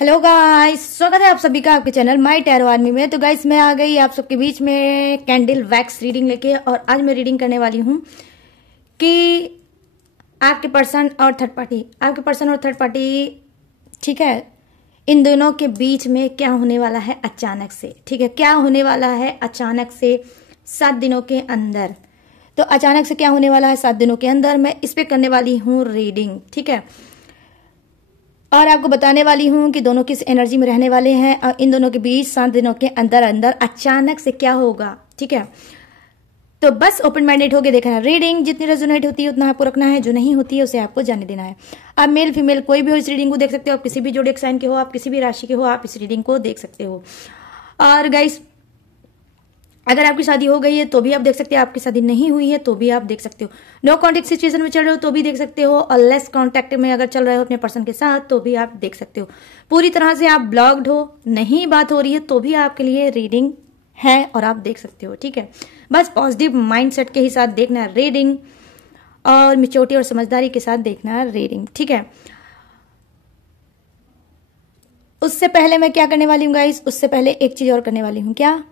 Hello guys, स्वागत है आप सभी का आपके चैनल माय टैरो आर्मी में। तो गाइस मैं आ गई आप सबके बीच में कैंडल वैक्स रीडिंग लेके। और आज मैं रीडिंग करने वाली हूँ कि आपके पर्सन और थर्ड पार्टी, ठीक है, इन दोनों के बीच में क्या होने वाला है अचानक से। ठीक है, क्या होने वाला है अचानक से 7 दिनों के अंदर। तो अचानक से क्या होने वाला है 7 दिनों के अंदर, मैं इस पे करने वाली हूँ रीडिंग। ठीक है, और आपको बताने वाली हूं कि दोनों किस एनर्जी में रहने वाले हैं और इन दोनों के बीच 7 दिनों के अंदर अंदर अचानक से क्या होगा। ठीक है, तो बस ओपन माइंडेड होके देखना है। रीडिंग जितनी रेजोनेट होती है उतना आपको रखना है, जो नहीं होती है उसे आपको जाने देना है। आप मेल फीमेल कोई भी हो इस रीडिंग को देख सकते हो। आप किसी भी जोडिएक साइन के हो, आप किसी भी राशि के हो, आप इस रीडिंग को देख सकते हो। और गाइस, अगर आपकी शादी हो गई है तो भी आप देख सकते हो, आपकी शादी नहीं हुई है तो भी आप देख सकते हो, नो कॉन्टेक्ट सिचुएशन में चल रहे हो तो भी देख सकते हो, और लेस कॉन्टेक्ट में अगर चल रहे हो अपने पर्सन के साथ तो भी आप देख सकते हो। पूरी तरह से आप ब्लॉक्ड हो, नहीं बात हो रही है तो भी आपके लिए रीडिंग है और आप देख सकते हो। ठीक है, बस पॉजिटिव माइंडसेट के ही साथ देखना है रीडिंग, और मैच्योरिटी और समझदारी के साथ देखना है रीडिंग। ठीक है, उससे पहले मैं क्या करने वाली हूँ गाइस, उससे पहले एक चीज और करने वाली हूँ। क्या,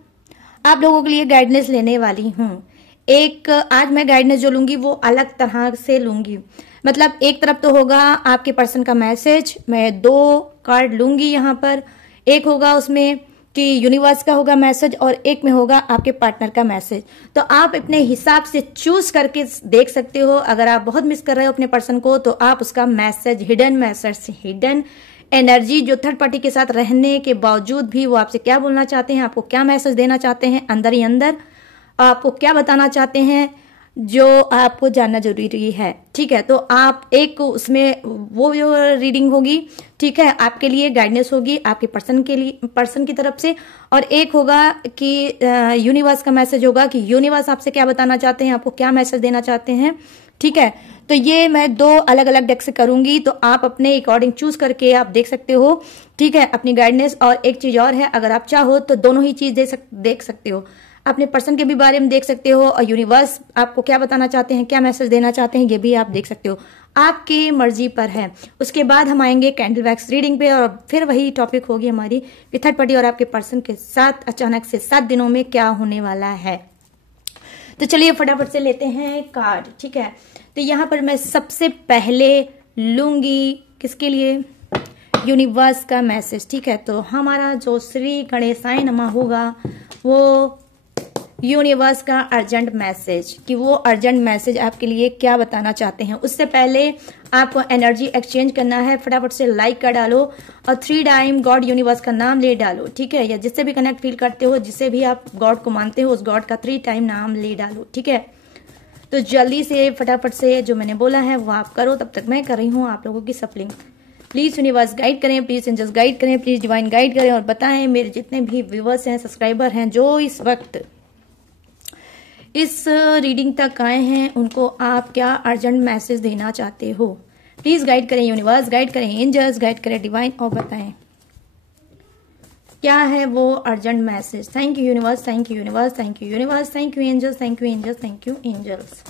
आप लोगों के लिए गाइडेंस लेने वाली हूँ। एक आज मैं गाइडेंस जो लूंगी वो अलग तरह से लूंगी। मतलब एक तरफ तो होगा आपके पर्सन का मैसेज, मैं 2 कार्ड लूंगी यहाँ पर। एक होगा उसमें कि यूनिवर्स का होगा मैसेज और एक में होगा आपके पार्टनर का मैसेज। तो आप अपने हिसाब से चूज करके देख सकते हो। अगर आप बहुत मिस कर रहे हो अपने पर्सन को तो आप उसका मैसेज, हिडन एनर्जी जो थर्ड पार्टी के साथ रहने के बावजूद भी वो आपसे क्या बोलना चाहते हैं, आपको क्या मैसेज देना चाहते हैं, अंदर ही अंदर आपको क्या बताना चाहते हैं, जो आपको जानना जरूरी है। ठीक है, तो आप एक उसमें वो जो रीडिंग होगी, ठीक है, आपके लिए गाइडेंस होगी आपके पर्सन की तरफ से। और एक होगा कि यूनिवर्स का मैसेज होगा कि यूनिवर्स आपसे क्या बताना चाहते हैं, आपको क्या मैसेज देना चाहते हैं। ठीक है, तो ये मैं 2 अलग अलग डेक से करूंगी, तो आप अपने अकॉर्डिंग चूज करके आप देख सकते हो। ठीक है, अपनी गाइडेंस। और एक चीज और है, अगर आप चाहो तो दोनों ही चीज देख सकते हो, अपने पर्सन के भी बारे में देख सकते हो और यूनिवर्स आपको क्या बताना चाहते हैं, क्या मैसेज देना चाहते हैं, ये भी आप देख सकते हो। आपकी मर्जी पर है। उसके बाद हम आएंगे कैंडल वैक्स रीडिंग पे, और फिर वही टॉपिक होगी हमारी कि थर्ड पार्टी और आपके पर्सन के साथ अचानक से 7 दिनों में क्या होने वाला है। तो चलिए फटाफट से लेते हैं कार्ड। ठीक है, तो यहाँ पर मैं सबसे पहले लूंगी किसके लिए, यूनिवर्स का मैसेज। ठीक है, तो हमारा जो श्री गणेशाय नमः होगा वो यूनिवर्स का अर्जेंट मैसेज, कि वो अर्जेंट मैसेज आपके लिए क्या बताना चाहते हैं। उससे पहले आपको एनर्जी एक्सचेंज करना है। फटाफट से लाइक कर डालो और 3 टाइम गॉड यूनिवर्स का नाम ले डालो। ठीक है, या जिससे भी कनेक्ट फील करते हो, जिससे भी आप गॉड को मानते हो, उस गॉड का 3 टाइम नाम ले डालो। ठीक है, तो जल्दी से फटाफट से जो मैंने बोला है वो आप करो। तब तक मैं कर रही हूँ आप लोगों की सप्लिंग। प्लीज यूनिवर्स गाइड करें, प्लीज एंजल्स गाइड करें, प्लीज डिवाइन गाइड करें और बताएं मेरे जितने भी व्यूवर्स हैं, सब्सक्राइबर हैं, जो इस वक्त इस रीडिंग तक आए हैं, उनको आप क्या अर्जेंट मैसेज देना चाहते हो। प्लीज गाइड करें यूनिवर्स, गाइड करें एंजल्स, गाइड करें डिवाइन, और बताएं क्या है वो urgent message. Thank you universe, thank you universe, thank you universe, thank you angels, thank you angels, thank you angels.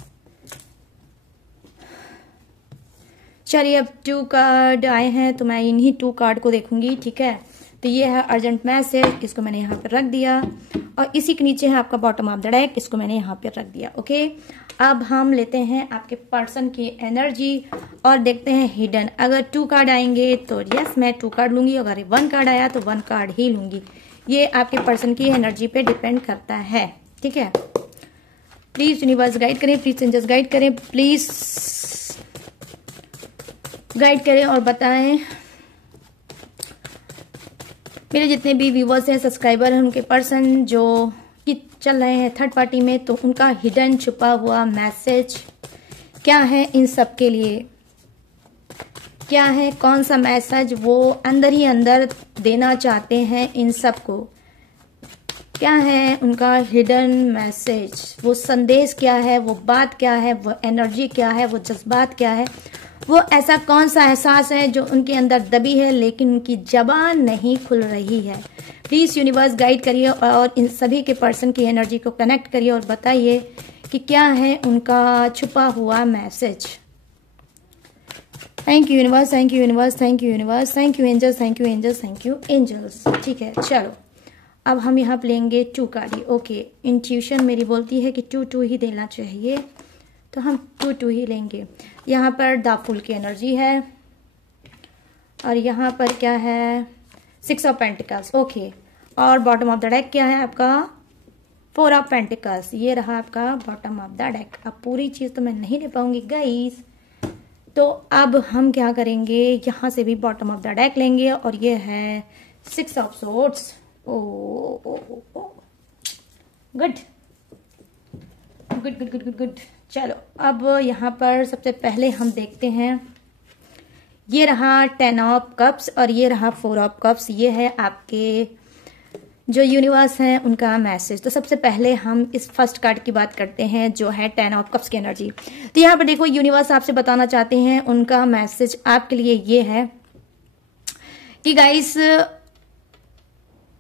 चलिए, अब 2 कार्ड आए हैं तो मैं इन्हीं 2 कार्ड को देखूंगी। ठीक है, तो ये है अर्जेंट मैसेज, इसको मैंने यहाँ पर रख दिया, और इसी के नीचे है आपका बॉटम ऑफ द डेक, इसको मैंने यहाँ पे रख दिया। ओके, अब हम लेते हैं आपके पर्सन की एनर्जी और देखते हैं हिडन। अगर 2 कार्ड आएंगे तो यस मैं 2 कार्ड लूंगी, अगर 1 कार्ड आया तो 1 कार्ड ही लूंगी। ये आपके पर्सन की एनर्जी पे डिपेंड करता है। ठीक है, प्लीज यूनिवर्स गाइड करें, प्लीज एंजल्स गाइड करें, प्लीज गाइड करें और बताएं मेरे जितने भी व्यूवर्स हैं, सब्सक्राइबर हैं, उनके पर्सन जो कि चल रहे हैं थर्ड पार्टी में, तो उनका हिडन छुपा हुआ मैसेज क्या है इन सब के लिए। क्या है, कौन सा मैसेज वो अंदर ही अंदर देना चाहते हैं इन सबको। क्या है उनका हिडन मैसेज, वो संदेश क्या है, वो बात क्या है, वो एनर्जी क्या है, वो जज्बात क्या है, वो ऐसा कौन सा एहसास है जो उनके अंदर दबी है लेकिन उनकी जबान नहीं खुल रही है। प्लीज यूनिवर्स गाइड करिए और इन सभी के पर्सन की एनर्जी को कनेक्ट करिए और बताइए कि क्या है उनका छुपा हुआ message. Thank you universe, thank you universe, thank you universe, thank you angels, thank you angels, thank you angels. ठीक है, चलो अब हम यहाँ पे लेंगे 2 कार्ड। ओके, इंट्यूशन मेरी बोलती है कि 2 ही देना चाहिए, तो हम 2 ही लेंगे। यहाँ पर द फुल की एनर्जी है और यहाँ पर क्या है, 6 ऑफ पेंटिकल्स। ओके, और बॉटम ऑफ द डेक क्या है आपका, 4 ऑफ पेंटिकल्स। ये रहा आपका बॉटम ऑफ द डेक। अब पूरी चीज़ तो मैं नहीं ले पाऊंगी गाइस, तो अब हम क्या करेंगे, यहाँ से भी बॉटम ऑफ द डेक लेंगे और ये है 6 of swords. Good good good good good good. चलो अब यहाँ पर सबसे पहले हम देखते हैं, ये रहा 10 ऑफ कप्स और ये रहा 4 ऑफ कप्स। ये है आपके जो यूनिवर्स हैं उनका मैसेज। तो सबसे पहले हम इस फर्स्ट कार्ड की बात करते हैं जो है 10 ऑफ कप्स की एनर्जी। तो यहाँ पर देखो यूनिवर्स आपसे बताना चाहते हैं, उनका मैसेज आपके लिए ये है कि गाइस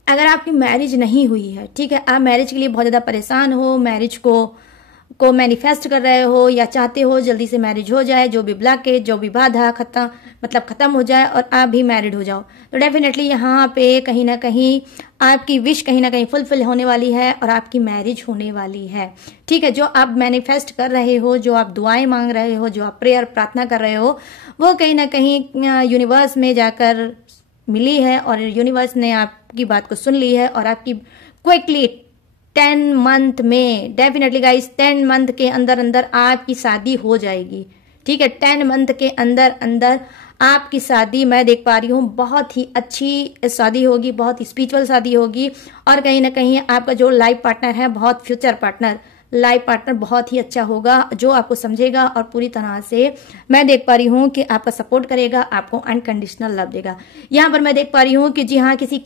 अगर आपकी मैरिज नहीं हुई है, ठीक है, आप मैरिज के लिए बहुत ज़्यादा परेशान हो, मैरिज को मैनिफेस्ट कर रहे हो या चाहते हो जल्दी से मैरिज हो जाए, जो भी ब्लॉकेज, जो भी बाधा खत्म हो जाए और आप भी मैरिड हो जाओ, तो डेफिनेटली यहाँ पे कहीं ना कहीं आपकी विश कहीं ना कहीं फुलफिल होने वाली है और आपकी मैरिज होने वाली है। ठीक है, जो आप मैनिफेस्ट कर रहे हो, जो आप दुआएं मांग रहे हो, जो आप प्रेयर प्रार्थना कर रहे हो, वो कहीं ना कहीं यूनिवर्स में जाकर मिली है और यूनिवर्स ने आपकी बात को सुन ली है और आपकी क्विकली 10 मंथ में, डेफिनेटली गाइस 10 मंथ के अंदर अंदर आपकी शादी हो जाएगी। ठीक है, 10 मंथ के अंदर अंदर आपकी शादी मैं देख पा रही हूँ, बहुत ही अच्छी शादी होगी, बहुत ही स्पिरिचुअल शादी होगी और कहीं ना कहीं आपका जो लाइफ पार्टनर है, बहुत फ्यूचर पार्टनर, लाइफ पार्टनर बहुत ही अच्छा होगा, जो आपको समझेगा और पूरी तरह से मैं देख पा रही हूँ कि आपका सपोर्ट करेगा, आपको अनकंडीशनल लव देगा। यहाँ पर मैं देख पा रही हूँ कि जी हाँ, किसी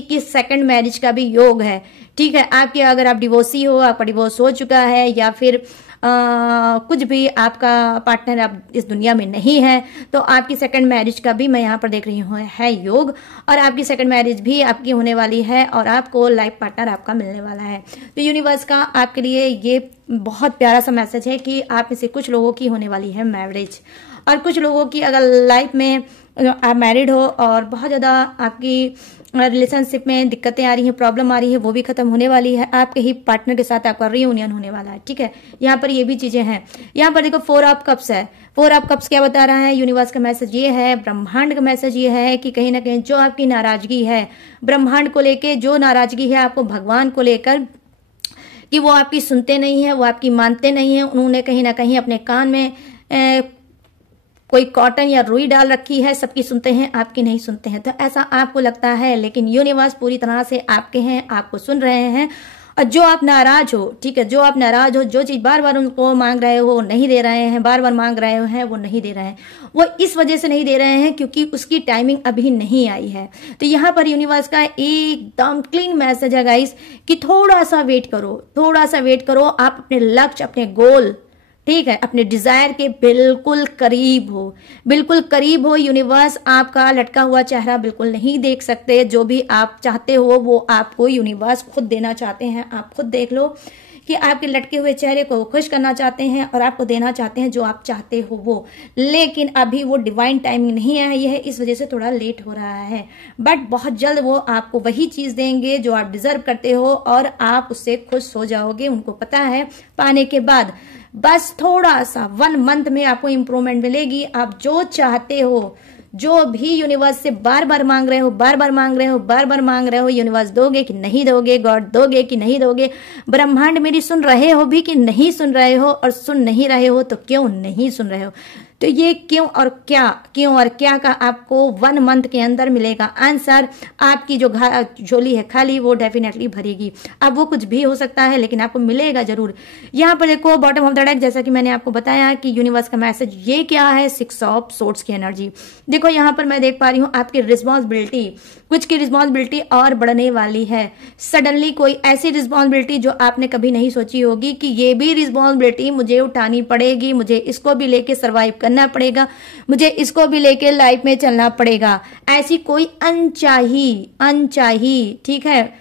की सेकंड मैरिज का भी योग है। ठीक है, आपके अगर आप डिवोर्सी हो, आपका डिवोर्स हो चुका है या फिर कुछ भी आपका पार्टनर अब इस दुनिया में नहीं है, तो आपकी सेकंड मैरिज का भी मैं यहाँ पर देख रही हूँ है योग, और आपकी सेकंड मैरिज भी आपकी होने वाली है और आपको लाइफ पार्टनर आपका मिलने वाला है। तो यूनिवर्स का आपके लिए ये बहुत प्यारा सा मैसेज है कि आप में से कुछ लोगों की होने वाली है मैरिज, और कुछ लोगों की अगर लाइफ में आप मैरिड हो और बहुत ज़्यादा आपकी रिलेशनशिप में दिक्कतें आ रही हैं, प्रॉब्लम आ रही है, वो भी खत्म होने वाली है। आपके ही पार्टनर के साथ आपका रियूनियन होने वाला है। ठीक है, यहाँ पर ये भी चीजें हैं। यहाँ पर देखो 4 ऑफ कप्स है। 4 ऑफ कप्स क्या बता रहा है, यूनिवर्स का मैसेज ये है, ब्रह्मांड का मैसेज ये है कि कहीं ना कहीं जो आपकी नाराजगी है ब्रह्मांड को लेके, जो नाराजगी है आपको भगवान को लेकर कि वो आपकी सुनते नहीं है, वो आपकी मानते नहीं है, उन्होंने कहीं ना कहीं अपने कान में कोई कॉटन या रुई डाल रखी है, सबकी सुनते हैं, आपकी नहीं सुनते हैं। तो ऐसा आपको लगता है, लेकिन यूनिवर्स पूरी तरह से आपके हैं, आपको सुन रहे हैं। और जो आप नाराज हो, ठीक है, जो आप नाराज हो, जो चीज बार बार उनको मांग रहे हो वो नहीं दे रहे हैं, बार बार मांग रहे हैं वो नहीं दे रहे हैं, वो इस वजह से नहीं दे रहे हैं क्योंकि उसकी टाइमिंग अभी नहीं आई है। तो यहाँ पर यूनिवर्स का एकदम क्लीन मैसेज है गाइस कि थोड़ा सा वेट करो, थोड़ा सा वेट करो। आप अपने लक्ष्य, अपने गोल, ठीक है, अपने डिजायर के बिल्कुल करीब हो, बिल्कुल करीब हो। यूनिवर्स आपका लटका हुआ चेहरा बिल्कुल नहीं देख सकते, जो भी आप चाहते हो वो आपको यूनिवर्स खुद देना चाहते हैं। आप खुद देख लो कि आपके लटके हुए चेहरे को खुश करना चाहते हैं और आपको देना चाहते हैं जो आप चाहते हो वो, लेकिन अभी वो डिवाइन टाइमिंग नहीं आई है, इस वजह से थोड़ा लेट हो रहा है। बट बहुत जल्द वो आपको वही चीज देंगे जो आप डिजर्व करते हो और आप उससे खुश हो जाओगे। उनको पता है, पाने के बाद बस थोड़ा सा 1 मंथ में आपको इंप्रूवमेंट मिलेगी। आप जो चाहते हो, जो भी यूनिवर्स से बार बार मांग रहे हो, बार बार मांग रहे हो, बार बार मांग रहे हो, यूनिवर्स दोगे कि नहीं दोगे, गॉड दोगे कि नहीं दोगे, ब्रह्मांड मेरी सुन रहे हो भी कि नहीं सुन रहे हो, और सुन नहीं रहे हो तो क्यों नहीं सुन रहे हो। तो ये क्यों और क्या का आपको 1 मंथ के अंदर मिलेगा आंसर। आपकी जो झोली है खाली वो डेफिनेटली भरेगी। अब वो कुछ भी हो सकता है लेकिन आपको मिलेगा जरूर। यहाँ पर देखो बॉटम ऑफ द डेक, जैसा कि मैंने आपको बताया कि यूनिवर्स का मैसेज ये क्या है, 6 ऑफ सोर्ड्स की एनर्जी। देखो यहाँ पर मैं देख पा रही हूँ आपकी रिस्पॉन्सिबिलिटी, कुछ की रिस्पॉन्सिबिलिटी और बढ़ने वाली है। सडनली कोई ऐसी रिस्पॉन्सिबिलिटी जो आपने कभी नहीं सोची होगी कि ये भी रिस्पॉन्सिबिलिटी मुझे उठानी पड़ेगी, मुझे इसको भी लेके सर्वाइव करना पड़ेगा, मुझे इसको भी लेके लाइफ में चलना पड़ेगा। ऐसी कोई अनचाही, ठीक है,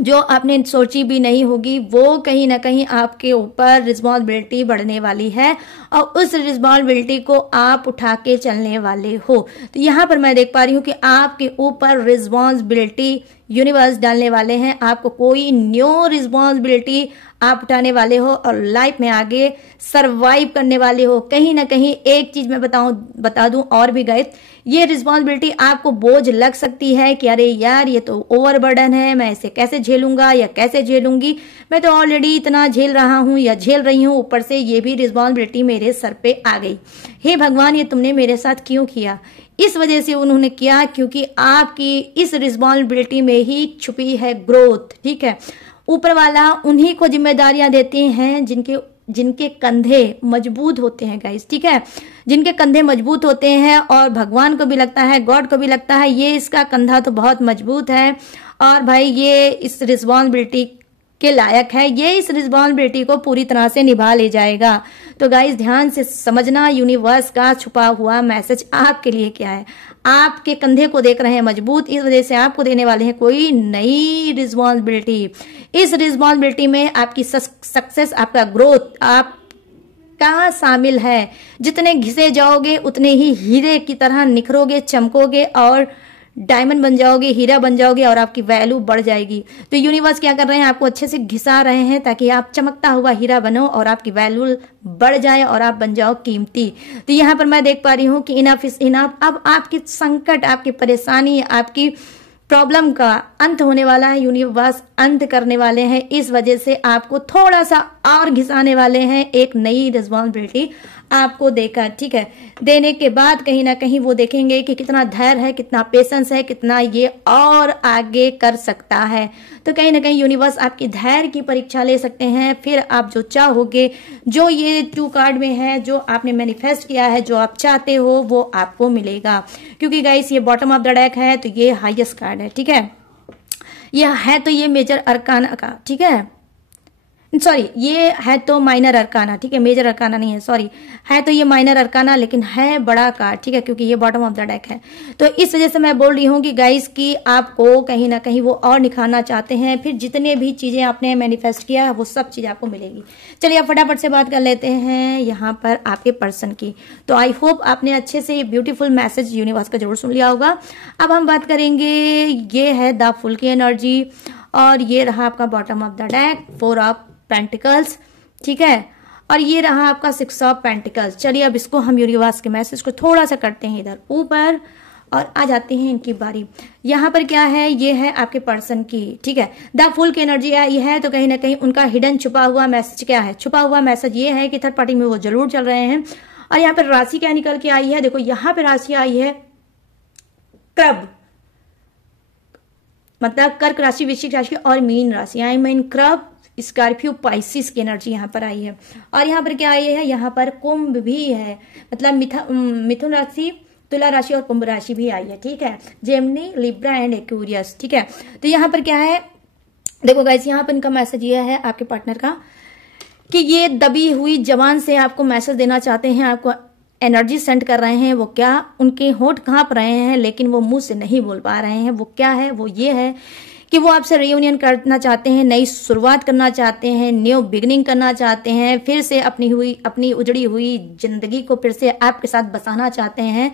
जो आपने सोची भी नहीं होगी, वो कहीं ना कहीं आपके ऊपर रिस्पॉन्सिबिलिटी बढ़ने वाली है और उस रिस्पॉन्सिबिलिटी को आप उठा के चलने वाले हो। तो यहाँ पर मैं देख पा रही हूँ कि आपके ऊपर रिस्पॉन्सिबिलिटी यूनिवर्स डालने वाले हैं, आपको कोई न्यू रिस्पॉन्सिबिलिटी आप उठाने वाले हो और लाइफ में आगे सरवाइव करने वाले हो। कहीं ना कहीं एक चीज मैं बता दूं और भी गाइस, ये रिस्पॉन्सिबिलिटी आपको बोझ लग सकती है कि अरे यार ये तो ओवरबर्डन है, मैं इसे कैसे झेलूंगा या कैसे झेलूंगी, मैं तो ऑलरेडी इतना झेल रहा हूं या झेल रही हूं, ऊपर से ये भी रिस्पॉन्सिबिलिटी मेरे सर पे आ गई। हे भगवान, ये तुमने मेरे साथ क्यों किया? इस वजह से उन्होंने किया क्योंकि आपकी इस रिस्पॉन्सिबिलिटी में ही छुपी है ग्रोथ। ठीक है, ऊपर वाला उन्हीं को जिम्मेदारियां देते हैं जिनके कंधे मजबूत होते हैं गाइस। ठीक है, जिनके कंधे मजबूत होते हैं और भगवान को भी लगता है, गॉड को भी लगता है ये इसका कंधा तो बहुत मजबूत है और भाई ये इस रिस्पॉन्सिबिलिटी के लायक है, ये इस रिस्पॉन्सिबिलिटी को पूरी तरह से निभा ले जाएगा। तो गाइस ध्यान से समझना, यूनिवर्स का छुपा हुआ मैसेज आपके लिए क्या है। आपके कंधे को देख रहे हैं मजबूत, इस वजह से आपको देने वाले हैं कोई नई रिस्पॉन्सिबिलिटी। इस रिस्पॉन्सिबिलिटी में आपकी सक्सेस, आपका ग्रोथ आपका शामिल है। जितने घिसे जाओगे उतने ही हीरे की तरह निखरोगे, चमकोगे और डायमंड बन जाओगे, हीरा बन जाओगे और आपकी वैल्यू बढ़ जाएगी। तो यूनिवर्स क्या कर रहे हैं, आपको अच्छे से घिसा रहे हैं ताकि आप चमकता हुआ हीरा बनो और आपकी वैल्यू बढ़ जाए और आप बन जाओ कीमती। तो यहाँ पर मैं देख पा रही हूँ कि इनफ इज इनफ। अब आपकी संकट, आपकी परेशानी, आपकी प्रॉब्लम का अंत होने वाला है, यूनिवर्स अंत करने वाले हैं। इस वजह से आपको थोड़ा सा और घिसाने वाले हैं, एक नई रिस्पॉन्सिबिलिटी आपको देकर। ठीक है, देने के बाद कहीं ना कहीं वो देखेंगे कि कितना धैर्य है, कितना पेशेंस है, कितना ये और आगे कर सकता है। तो कहीं ना कहीं यूनिवर्स आपकी धैर्य की परीक्षा ले सकते हैं। फिर आप जो चाहोगे, जो ये 2 कार्ड में है, जो आपने मैनिफेस्ट किया है, जो आप चाहते हो वो आपको मिलेगा। क्योंकि गाइस ये बॉटम ऑफ द डेक है तो ये हाईएस्ट कार्ड है। ठीक है, यह है तो ये मेजर अरकाना का, ठीक है, सॉरी ये है तो माइनर अरकाना। ठीक है, मेजर अरकाना नहीं है, सॉरी, है तो ये माइनर अरकाना लेकिन है बड़ा कार्ड। ठीक है, क्योंकि ये बॉटम ऑफ द डेक है। तो इस वजह से मैं बोल रही हूँ कि गाइस की आपको कहीं ना कहीं वो और निखारना चाहते हैं। फिर जितने भी चीजें आपने मैनिफेस्ट किया वो सब चीज आपको मिलेगी। चलिए अब फटाफट से बात कर लेते हैं यहाँ पर आपके पर्सन की। तो आई होप आपने अच्छे से ये ब्यूटीफुल मैसेज यूनिवर्स का जरूर सुन लिया होगा। अब हम बात करेंगे, ये है द फुल की एनर्जी और ये रहा आपका bottom of the deck, 4 of pentacles. ठीक है, और ये रहा आपका 6 ऑफ पेंटिकल्स। चलिए अब इसको हम यूनिवर्स के मैसेज को थोड़ा सा करते हैं इधर ऊपर और आ जाते हैं इनकी बारी। यहाँ पर क्या है, ये है आपके पर्सन की। ठीक है, द फुल की एनर्जी ये है तो कहीं ना कहीं उनका हिडन छुपा हुआ मैसेज क्या है। छुपा हुआ मैसेज ये है कि थर्ड पार्टी में वो जरूर चल रहे हैं। और यहाँ पर राशि क्या निकल के आई है, देखो यहाँ पे राशि आई है क्रब, मतलब कर्क राशि, वृश्चिक राशि और मीन राशि। आई मीन क्रब, स्कॉर्पियो, पाइसिस की एनर्जी यहाँ पर आई है। और यहाँ पर क्या आई है, यहाँ पर कुंभ भी है, मतलब मिथुन राशि, तुला राशि और कुंभ राशि भी आई है। ठीक है, जेमिनी, लिब्रा एंड एक्वेरियस। ठीक है, तो यहाँ पर क्या है, देखो गाइस यहाँ पर इनका मैसेज ये है आपके पार्टनर का कि ये दबी हुई जबान से आपको मैसेज देना चाहते हैं, आपको एनर्जी सेंड कर रहे हैं। वो क्या, उनके होंठ कांप रहे हैं लेकिन वो मुंह से नहीं बोल पा रहे हैं। वो क्या है, वो ये है कि वो आपसे रियूनियन करना चाहते हैं, नई शुरुआत करना चाहते हैं, न्यू बिगनिंग करना चाहते हैं, फिर से अपनी उजड़ी हुई जिंदगी को फिर से आपके साथ बसाना चाहते हैं।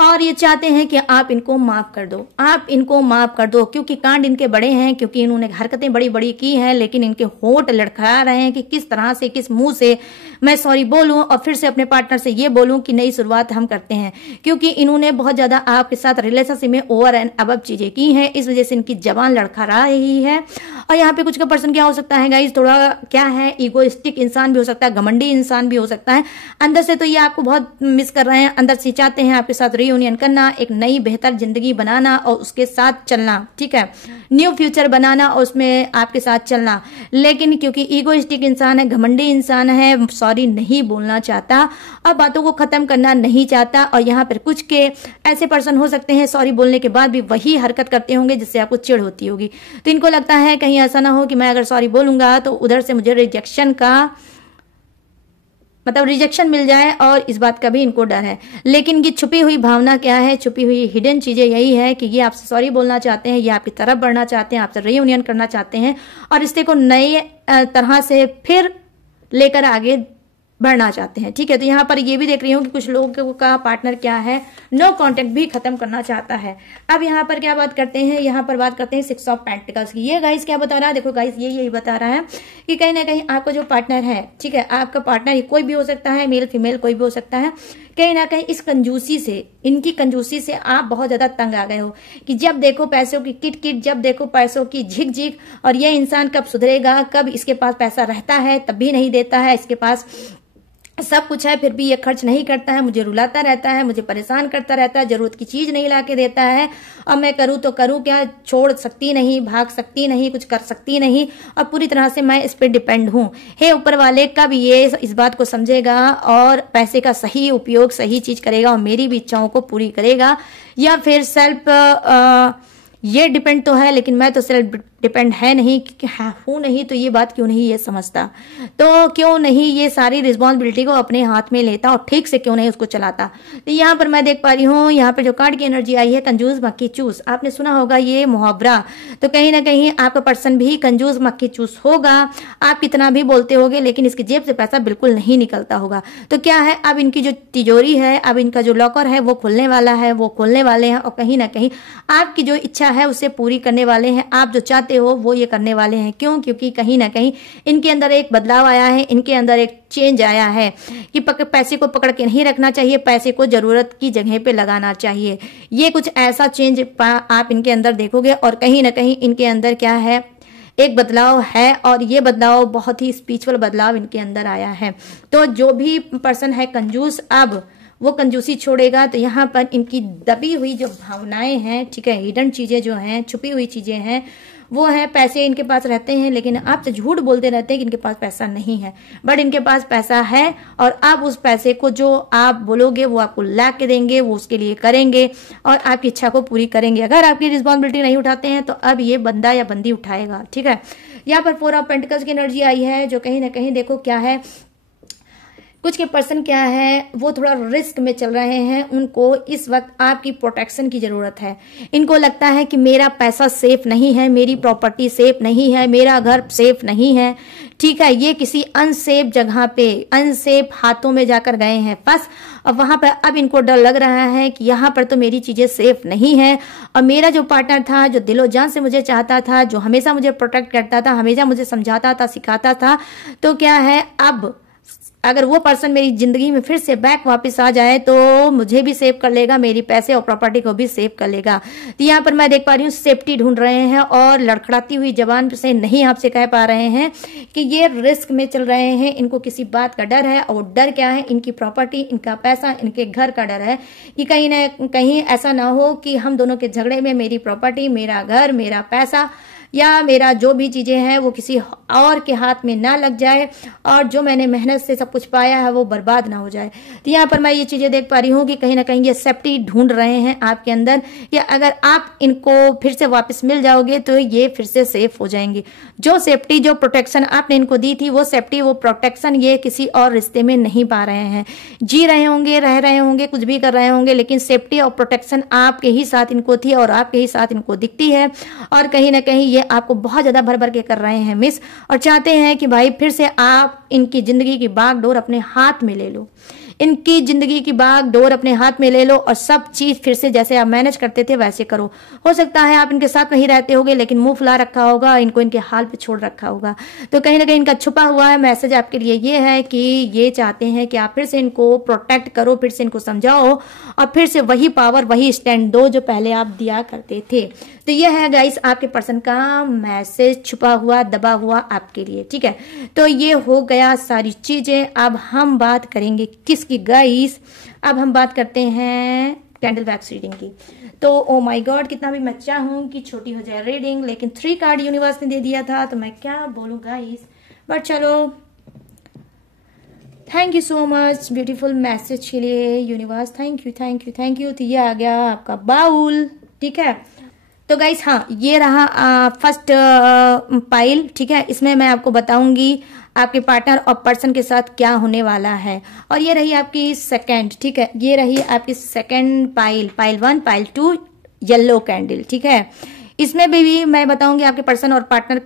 और ये चाहते हैं कि आप इनको माफ कर दो, आप इनको माफ कर दो, क्योंकि कांड इनके बड़े हैं, क्योंकि इन्होंने हरकतें बड़ी बड़ी की हैं, लेकिन इनके होंठ लड़खड़ा रहे हैं कि किस तरह से, किस मुंह से मैं सॉरी बोलूं और फिर से अपने पार्टनर से ये बोलूं कि नई शुरुआत हम करते हैं। क्योंकि इन्होंने बहुत ज्यादा आपके साथ रिलेशनशिप में ओवर एंड अबव चीजें की हैं, इस वजह से इनकी जबान लड़खड़ा रही है। और यहाँ पे कुछ का पर्सन क्या हो सकता है गाइस, थोड़ा क्या है, ईगोइस्टिक इंसान भी हो सकता है, घमंडी इंसान भी हो सकता है। अंदर से तो ये आपको बहुत मिस कर रहे हैं, अंदर से चाहते हैं आपके साथ यूनियन करना, एक नई बेहतर जिंदगी बनाना और उसके साथ चलना। ठीक है, न्यू फ्यूचर बनाना और उसमें आपके साथ चलना। लेकिन क्योंकि ईगोइस्टिक इंसान है, घमंडी इंसान है, सॉरी नहीं बोलना चाहता और बातों को खत्म करना नहीं चाहता। और यहाँ पर कुछ के ऐसे पर्सन हो सकते हैं सॉरी बोलने के बाद भी वही हरकत करते होंगे जिससे आपको चिढ़ होती होगी। तो इनको लगता है कहीं ऐसा ना हो कि मैं अगर सॉरी बोलूंगा तो उधर से मुझे रिजेक्शन का मतलब रिजेक्शन मिल जाए, और इस बात का भी इनको डर है। लेकिन ये छुपी हुई भावना क्या है, छुपी हुई हिडन चीजें यही है कि ये आपसे सॉरी बोलना चाहते हैं, ये आपकी तरफ बढ़ना चाहते हैं, आपसे रियूनियन करना चाहते हैं और रिश्ते को नए तरह से फिर लेकर आगे बढ़ना चाहते हैं। ठीक है, तो यहाँ पर ये भी देख रही हूँ कि कुछ लोगों का पार्टनर क्या है, नो कांटेक्ट भी खत्म करना चाहता है। अब यहाँ पर क्या बात करते हैं, यहाँ पर बात करते हैं 6 ऑफ पेंटिकल्स की। ये गाइस क्या बता रहा है, देखो गाइस ये यही बता रहा है कि कहीं ना कहीं आपका जो पार्टनर है, ठीक है, आपका पार्टनर कोई भी हो सकता है, मेल फीमेल कोई भी हो सकता है, कहीं ना कहीं इस कंजूसी से, इनकी कंजूसी से आप बहुत ज्यादा तंग आ गए हो कि जब देखो पैसों की किट किट, जब देखो पैसों की झिक झिक, और ये इंसान कब सुधरेगा, कब इसके पास पैसा रहता है तब भी नहीं देता है, इसके पास सब कुछ है फिर भी ये खर्च नहीं करता है, मुझे रुलाता रहता है, मुझे परेशान करता रहता है, जरूरत की चीज नहीं ला के देता है, और मैं करूँ तो करूँ क्या, छोड़ सकती नहीं, भाग सकती नहीं, कुछ कर सकती नहीं, और पूरी तरह से मैं इस पे डिपेंड हूँ। हे ऊपर वाले, कब ये इस बात को समझेगा और पैसे का सही उपयोग, सही चीज करेगा और मेरी भी इच्छाओं को पूरी करेगा, या फिर सेल्फ ये डिपेंड तो है लेकिन मैं तो सेल्फ डिपेंड है नहीं, हूं नहीं, तो ये बात क्यों नहीं ये समझता, तो क्यों नहीं ये सारी रिस्पॉन्सिबिलिटी को अपने हाथ में लेता और ठीक से क्यों नहीं उसको चलाता। तो यहाँ पर मैं देख पा रही हूँ, यहाँ पे जो कार्ड की एनर्जी आई है, कंजूस मक्खी चूस, आपने सुना होगा ये मुहावरा, तो कहीं ना कहीं आपका पर्सन भी कंजूस मक्खी चूस होगा। आप कितना भी बोलते होगे लेकिन इसकी जेब से पैसा बिल्कुल नहीं निकलता होगा। तो क्या है, अब इनकी जो तिजोरी है, अब इनका जो लॉकर है वो खुलने वाला है, वो खोलने वाले हैं, और कहीं ना कहीं आपकी जो इच्छा है उसे पूरी करने वाले हैं। आप जो चाहते हो वो ये करने वाले हैं। क्यों? क्योंकि कहीं ना कहीं इनके अंदर एक बदलाव आया है, इनके अंदर एक चेंज आया है कि पैसे को पकड़ के नहीं रखना चाहिए, पैसे को जरूरत की जगह पे लगाना चाहिए। ये कुछ ऐसा चेंज आप इनके अंदर देखोगे, और कहीं ना कहीं इनके अंदर क्या है, एक बदलाव है, और ये बदलाव बहुत ही स्पिरिचुअल बदलाव इनके अंदर आया है। तो जो भी पर्सन है कंजूस, अब वो कंजूसी छोड़ेगा। तो यहाँ पर इनकी दबी हुई जो भावनाएं हैं, ठीक है, हिडन चीजें जो हैं, छुपी हुई चीजें हैं, वो है पैसे इनके पास रहते हैं लेकिन आपसे झूठ बोलते रहते हैं कि इनके पास पैसा नहीं है, बट इनके पास पैसा है, और आप उस पैसे को जो आप बोलोगे वो आपको ला के देंगे, वो उसके लिए करेंगे और आपकी इच्छा को पूरी करेंगे। अगर आपकी रिस्पॉन्सिबिलिटी नहीं उठाते हैं तो अब ये बंदा या बंदी उठाएगा। ठीक है, यहाँ पर 4 ऑफ पेंटिकल्स की एनर्जी आई है, जो कहीं ना कहीं देखो क्या है, कुछ के पर्सन क्या है, वो थोड़ा रिस्क में चल रहे हैं, उनको इस वक्त आपकी प्रोटेक्शन की जरूरत है। इनको लगता है कि मेरा पैसा सेफ नहीं है, मेरी प्रॉपर्टी सेफ नहीं है, मेरा घर सेफ नहीं है। ठीक है, ये किसी अनसेफ जगह पे, अनसेफ हाथों में जाकर गए हैं फंस, और वहां पर अब इनको डर लग रहा है कि यहाँ पर तो मेरी चीजें सेफ नहीं है, और मेरा जो पार्टनर था, जो दिलो जान से मुझे चाहता था, जो हमेशा मुझे प्रोटेक्ट करता था, हमेशा मुझे समझाता था, सिखाता था, तो क्या है, अब अगर वो पर्सन मेरी जिंदगी में फिर से बैक वापस आ जाए तो मुझे भी सेव कर लेगा, मेरी पैसे और प्रॉपर्टी को भी सेव कर लेगा। तो यहाँ पर मैं देख पा रही हूँ सेफ्टी ढूंढ रहे हैं, और लड़खड़ाती हुई जबान से नहीं आपसे कह पा रहे हैं कि ये रिस्क में चल रहे हैं। इनको किसी बात का डर है, और डर क्या है, इनकी प्रॉपर्टी, इनका पैसा, इनके घर का डर है कि कहीं ना कहीं ऐसा ना हो कि हम दोनों के झगड़े में मेरी प्रॉपर्टी, मेरा घर, मेरा पैसा या मेरा जो भी चीजें हैं वो किसी और के हाथ में ना लग जाए, और जो मैंने मेहनत से सब कुछ पाया है वो बर्बाद ना हो जाए। तो यहाँ पर मैं ये चीजें देख पा रही हूँ कि कहीं ना कहीं ये सेफ्टी ढूंढ रहे हैं आपके अंदर, या अगर आप इनको फिर से वापस मिल जाओगे तो ये फिर से सेफ हो जाएंगे। जो सेफ्टी, जो प्रोटेक्शन आपने इनको दी थी, वो सेफ्टी, वो प्रोटेक्शन ये किसी और रिश्ते में नहीं पा रहे हैं। जी रहे होंगे, रह रहे होंगे, कुछ भी कर रहे होंगे, लेकिन सेफ्टी और प्रोटेक्शन आपके ही साथ इनको थी और आपके ही साथ इनको दिखती है, और कहीं ना कहीं ये आपको बहुत ज्यादा भर भर के कर रहे हैं मिस, और चाहते हैं कि भाई फिर से आप इनकी जिंदगी की बागडोर अपने हाथ में ले लो, इनकी जिंदगी की बागडोर अपने हाथ में ले लो, और सब चीज फिर से जैसे आप मैनेज करते थे वैसे करो। हो सकता है आप इनके साथ नहीं रहते होगे लेकिन मुंह फुला रखा होगा, इनको इनके हाल पे छोड़ रखा होगा। तो कहीं ना कहीं इनका छुपा हुआ है मैसेज आपके लिए ये है कि ये चाहते हैं कि आप फिर से इनको प्रोटेक्ट करो, फिर से इनको समझाओ, और फिर से वही पावर, वही स्टैंड दो जो पहले आप दिया करते थे। तो ये है गाइस आपके पर्सन का मैसेज, छुपा हुआ, दबा हुआ आपके लिए। ठीक है, तो ये हो गया सारी चीजें। अब हम बात करेंगे किसकी गाइस, अब हम बात करते हैं कैंडल वैक्स रीडिंग की। तो ओ माय गॉड, कितना भी मैं चाहूं कि छोटी हो जाए रीडिंग, लेकिन 3 कार्ड यूनिवर्स ने दे दिया था, तो मैं क्या बोलूं गाइस, बट चलो, thank you so much beautiful message के लिए universe, thank you thank you thank you. तो ये आ गया आपका बाउल। ठीक है, तो गाइस हाँ, ये रहा फर्स्ट पाइल। ठीक है, इसमें मैं आपको बताऊंगी आपके पार्टनर और पर्सन के साथ क्या होने वाला है। और ये रही आपकी सेकंड, ठीक है, ये रही आपकी second pile, pile 1, pile 2, yellow candle, ठीक है। इसमें भी मैं बताऊंगी आपके पर्सन और पार्टनर